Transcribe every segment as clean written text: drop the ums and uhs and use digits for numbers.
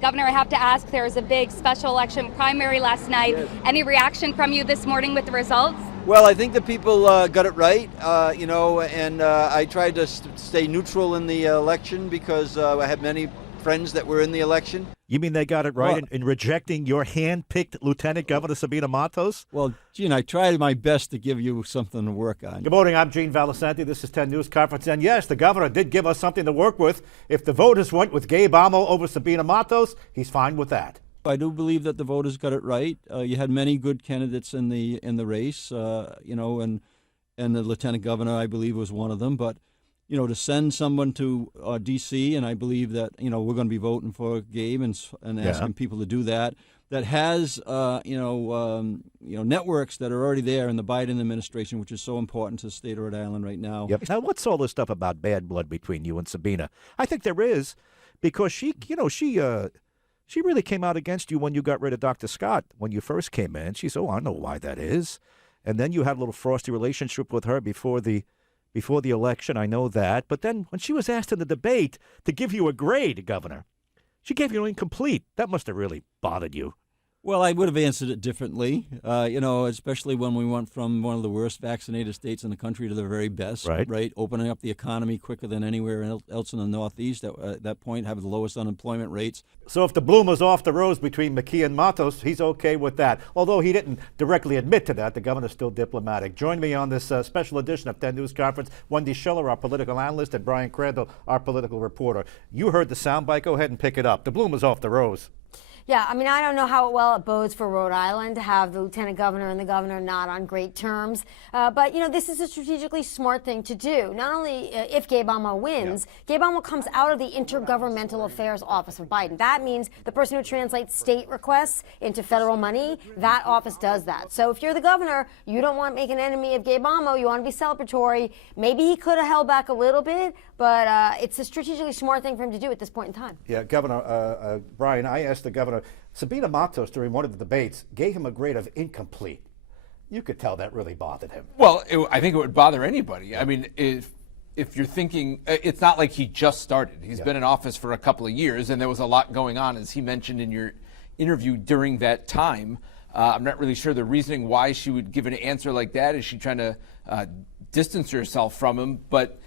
Governor, I have to ask, there was a big special election primary last night. Yes. Any reaction from you this morning with the results? Well, I think the people got it right, and I tried to stay neutral in the election because I had many friends that were in the election. You mean they got it right Well, in rejecting your hand-picked Lieutenant Governor Sabina Matos? Well, Gene, I tried my best to give you something to work on. Good morning, I'm Gene Valicenti. This is 10 News Conference. And yes, the governor did give us something to work with. If the voters went with Gabe Amo over Sabina Matos, he's fine with that. I do believe that the voters got it right. You had many good candidates in the race, and the lieutenant governor, I believe, was one of them. But to send someone to D.C., and I believe that we're going to be voting for Gabe and asking people to do that. That has networks that are already there in the Biden administration, which is so important to the state of Rhode Island right now. Yep. Now, what's all this stuff about bad blood between you and Sabina? I think there is, because she really came out against you when you got rid of Dr. Scott when you first came in. She said, "Oh, I know why that is." And then you had a little frosty relationship with her before the election. I know that. But then when she was asked in the debate to give you a grade, Governor, she gave you an incomplete. That must have really bothered you. Well, I would have answered it differently, especially when we went from one of the worst vaccinated states in the country to the very best, right? Opening up the economy quicker than anywhere else in the Northeast at that point, having the lowest unemployment rates. So if the bloom was off the rose between McKee and Matos, he's okay with that. Although he didn't directly admit to that, the governor's still diplomatic. Join me on this special edition of 10 News Conference, Wendy Schiller, our political analyst, and Brian Crandall, our political reporter. You heard the soundbite. Go ahead and pick it up. The bloom was off the rose. Yeah, I mean, I don't know how well it bodes for Rhode Island to have the lieutenant governor and the governor not on great terms. But, this is a strategically smart thing to do. Not only if Gabe Amo wins, Gabe Amo comes out of the Intergovernmental Affairs Office of Biden. That means the person who translates state requests into federal money, that office does that. So if you're the governor, you don't want to make an enemy of Gabe Amo. You want to be celebratory. Maybe he could have held back a little bit, but it's a strategically smart thing for him to do at this point in time. Yeah, Governor Brian, I asked the governor, Sabina Matos, during one of the debates, gave him a grade of incomplete. You could tell that really bothered him. Well, I think it would bother anybody. I mean, if you're thinking, it's not like he just started. He's been in office for a couple of years, and there was a lot going on, as he mentioned in your interview during that time. I'm not really sure the reasoning why she would give an answer like that. Is she trying to distance herself from him? But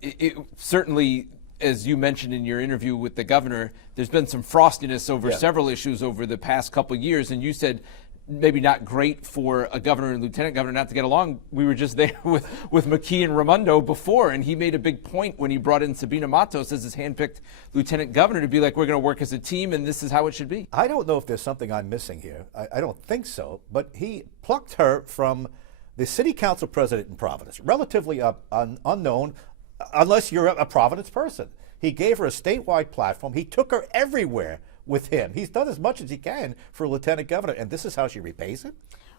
it certainly, as you mentioned in your interview with the governor, there's been some frostiness over several issues over the past couple of years, and you said maybe not great for a governor and lieutenant governor not to get along. We were just there with McKee and Raimondo before, and he made a big point when he brought in Sabina Matos as his handpicked lieutenant governor to be like, we're going to work as a team, and this is how it should be. I don't know if there's something I'm missing here. I don't think so, but he plucked her from the city council president in Providence, relatively unknown, unless you're a Providence person. He gave her a statewide platform. He took her everywhere with him. He's done as much as he can for a lieutenant governor, and this is how she repays him?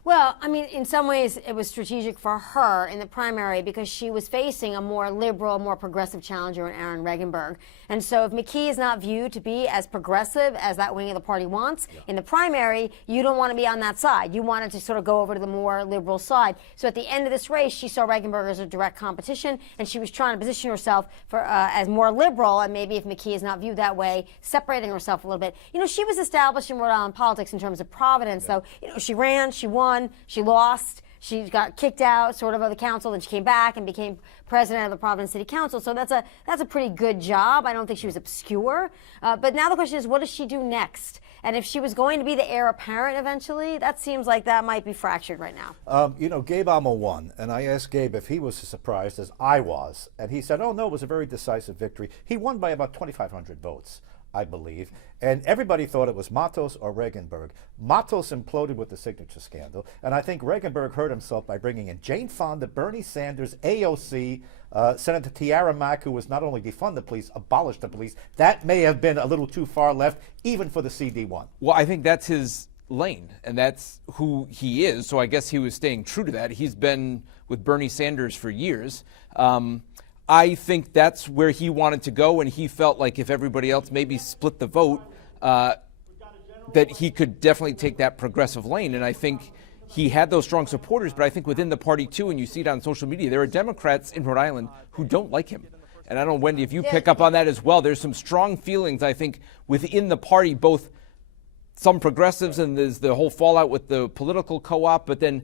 Well, I mean, in some ways, it was strategic for her in the primary because she was facing a more liberal, more progressive challenger in Aaron Regenberg. And so if McKee is not viewed to be as progressive as that wing of the party wants, in the primary, you don't want to be on that side. You wanted to sort of go over to the more liberal side. So at the end of this race, she saw Regenberg as a direct competition, and she was trying to position herself for as more liberal, and maybe if McKee is not viewed that way, separating herself a little bit. She was established in Rhode Island politics in terms of Providence, though. She ran, she won, she lost, she got kicked out sort of the council, then she came back and became president of the Providence City Council. So that's a pretty good job. I don't think she was obscure. But now the question is, what does she do next? And if she was going to be the heir apparent eventually, that seems like that might be fractured right now. Gabe Amo won, and I asked Gabe if he was as surprised as I was. And he said, oh, no, it was a very decisive victory. He won by about 2,500 votes, I believe. And everybody thought it was Matos or Regenberg. Matos imploded with the signature scandal, and I think Regenberg hurt himself by bringing in Jane Fonda, Bernie Sanders, AOC, Senator Tiara Mack, who was not only defund the police, abolished the police. That may have been a little too far left, even for the CD1. Well, I think that's his lane, and that's who he is, so I guess he was staying true to that. He's been with Bernie Sanders for years. I think that's where he wanted to go, and he felt like if everybody else maybe split the vote, that he could definitely take that progressive lane. And I think he had those strong supporters, but I think within the party too, and you see it on social media, there are Democrats in Rhode Island who don't like him. and I don't know, Wendy, if you pick up on that as well, there's some strong feelings, I think, within the party, both some progressives, and there's the whole fallout with the political co-op, but then,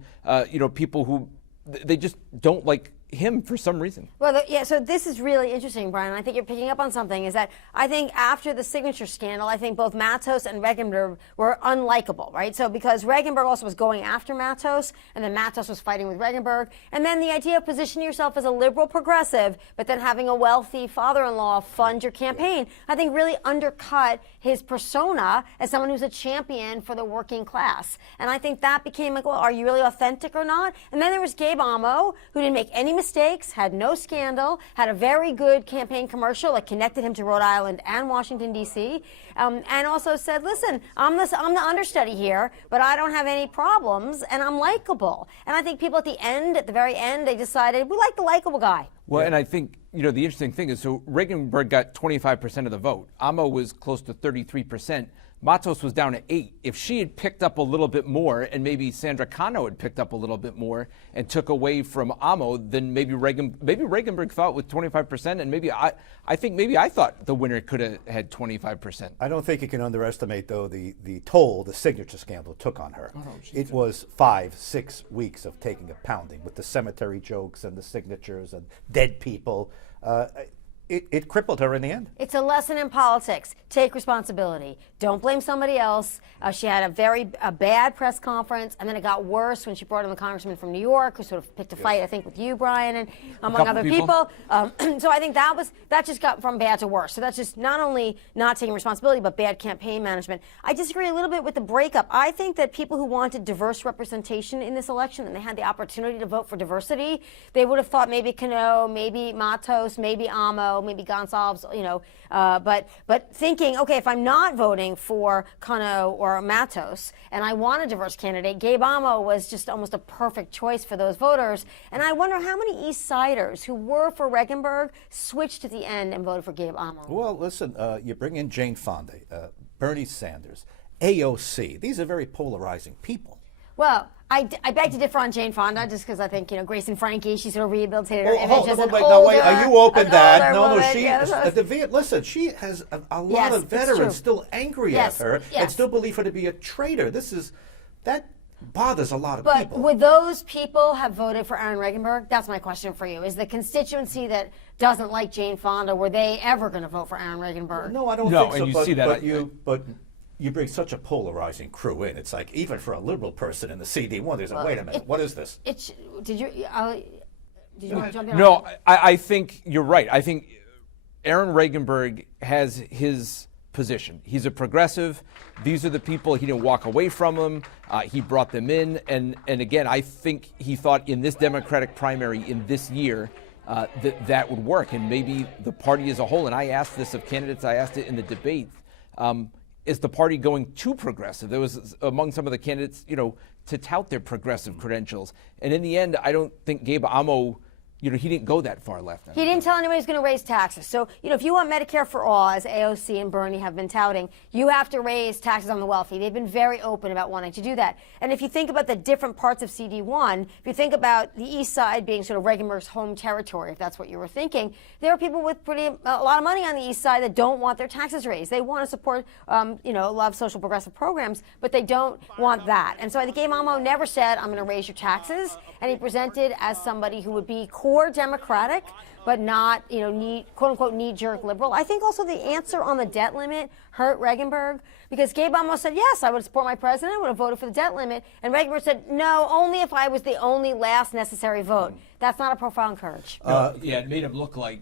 people who, they just don't like him for some reason. Well, so this is really interesting, Brian. I think you're picking up on something, is that I think after the signature scandal, I think both Matos and Regenberg were unlikable, right? So because Regenberg also was going after Matos, and then Matos was fighting with Regenberg, and then the idea of positioning yourself as a liberal progressive, but then having a wealthy father-in-law fund your campaign, I think really undercut his persona as someone who's a champion for the working class. And I think that became like, well, are you really authentic or not? And then there was Gabe Amo, who didn't make any mistakes, had no scandal, had a very good campaign commercial that connected him to Rhode Island and Washington, D.C., and also said, listen, I'm the understudy here, but I don't have any problems, and I'm likable. And I think people at the very end, they decided, we like the likable guy. Well, and I think, the interesting thing is, so Regenberg got 25% of the vote. Amo was close to 33%. Matos was down at 8. If she had picked up a little bit more, and maybe Sandra Cano had picked up a little bit more and took away from Amo, then maybe Regenberg thought with 25%, and maybe I thought the winner could have had 25%. I don't think you can underestimate, though, the toll the signature scandal took on her. It was 5-6 weeks of taking a pounding with the cemetery jokes and the signatures and dead people. It crippled her in the end. It's a lesson in politics. Take responsibility. Don't blame somebody else. She had a bad press conference, and then it got worse when she brought in the congressman from New York, who sort of picked a fight, I think, with you, Brian, and among other people. So I think that just got from bad to worse. So that's just not only not taking responsibility, but bad campaign management. I disagree a little bit with the breakup. I think that people who wanted diverse representation in this election, and they had the opportunity to vote for diversity, they would have thought maybe Cano, maybe Matos, maybe Amo, maybe Gonsalves, but thinking, okay, if I'm not voting for Cano or Matos and I want a diverse candidate, Gabe Amo was just almost a perfect choice for those voters. And I wonder how many East Siders who were for Regenberg switched at the end and voted for Gabe Amo. Well, listen, you bring in Jane Fonda, Bernie Sanders, AOC. These are very polarizing people. Well, I beg to differ on Jane Fonda, just because I think, Grace and Frankie, she sort of rehabilitated her image as an older, no, wait, you open that. No, woman. Listen, she has a lot of veterans still angry at her and still believe her to be a traitor. That bothers a lot of people. But would those people have voted for Aaron Regenberg? That's my question for you. Is the constituency that doesn't like Jane Fonda, were they ever going to vote for Aaron Regenberg? No, I don't think so. And you see that. But you bring such a polarizing crew in. It's like, even for a liberal person in the CD1, there's wait a minute, what is this? Did you jump in? No, I think you're right. I think Aaron Regenberg has his position. He's a progressive. These are the people. He didn't walk away from them. He brought them in. And again, I think he thought in this Democratic primary in this year that would work. And maybe the party as a whole, and I asked this of candidates, I asked it in the debate, is the party going too progressive? There was among some of the candidates, to tout their progressive credentials. And in the end, I don't think Gabe Amo, he didn't go that far left. He didn't tell anybody he's going to raise taxes. So, if you want Medicare for all, as AOC and Bernie have been touting, you have to raise taxes on the wealthy. They've been very open about wanting to do that. And if you think about the different parts of CD1, if you think about the East Side being sort of Regenberg's home territory, if that's what you were thinking, there are people with a lot of money on the East Side that don't want their taxes raised. They want to support, a lot of social progressive programs, but they don't want that. And so I think Gabe Amo never said, I'm going to raise your taxes. And he presented as somebody who would be core Democratic, but not, quote unquote, knee-jerk liberal. I think also the answer on the debt limit hurt Regenberg, because Gabe Amo said, yes, I would support my president, I would have voted for the debt limit. And Regenberg said, no, only if I was the only last necessary vote. That's not a profound courage. It made him look like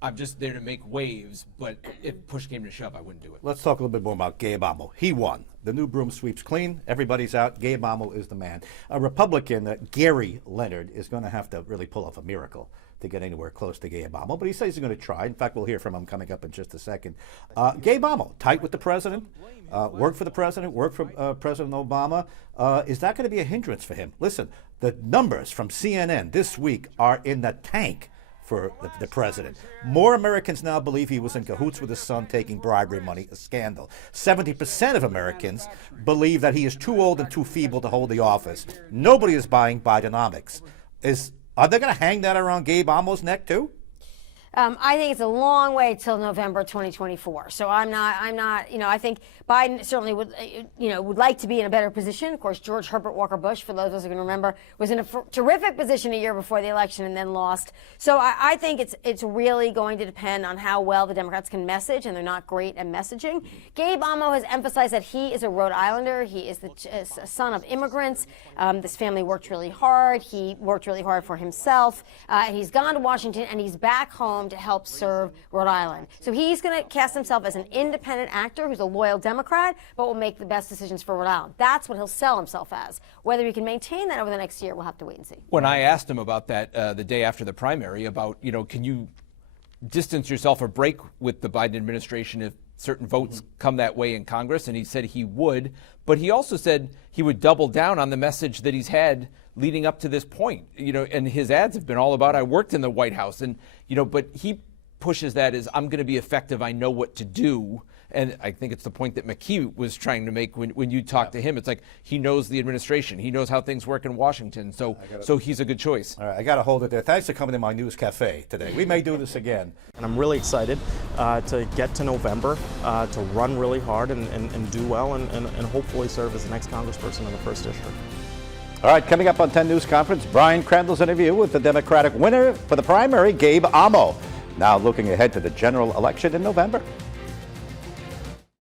I'm just there to make waves, but if push came to shove, I wouldn't do it. Let's talk a little bit more about Gabe Amo. He won. The new broom sweeps clean. Everybody's out. Gabe Amo is the man. A Republican, Gerry Leonard, is going to have to really pull off a miracle to get anywhere close to Gabe Amo, but he says he's going to try. In fact, we'll hear from him coming up in just a second. Gabe Amo, tight with the president, worked for the president, worked for President Obama. Is that going to be a hindrance for him? Listen, the numbers from CNN this week are in the tank for the president. More Americans now believe he was in cahoots with his son taking bribery money, a scandal. 70% of Americans believe that he is too old and too feeble to hold the office. Nobody is buying Bidenomics. Are they going to hang that around Gabe Amo's neck too? I think it's a long way till November 2024. So I'm not, I think Biden certainly would like to be in a better position. Of course, George Herbert Walker Bush, for those of us who can remember, was in a terrific position a year before the election and then lost. So I think it's really going to depend on how well the Democrats can message, and they're not great at messaging. Gabe Amo has emphasized that he is a Rhode Islander. He is the son of immigrants. This family worked really hard. He worked really hard for himself. And he's gone to Washington, and he's back home to help serve Rhode Island. So he's going to cast himself as an independent actor who's a loyal Democrat, but will make the best decisions for Rhode Island. That's what he'll sell himself as. Whether he can maintain that over the next year, we'll have to wait and see. When I asked him about that the day after the primary, about, can you distance yourself or break with the Biden administration if certain votes come that way in Congress, and he said he would, but he also said he would double down on the message that he's had leading up to this point, and his ads have been all about, I worked in the White House, and, but he pushes that as, I'm going to be effective, I know what to do. And I think it's the point that McKee was trying to make when you talk to him. It's like he knows the administration. He knows how things work in Washington. So he's a good choice. All right, I got to hold it there. Thanks for coming to my news cafe today. We may do this again. And I'm really excited to get to November, to run really hard and do well and hopefully serve as the next congressperson in the 1st District. All right, coming up on 10 News Conference, Brian Crandall's interview with the Democratic winner for the primary, Gabe Amo. Now looking ahead to the general election in November.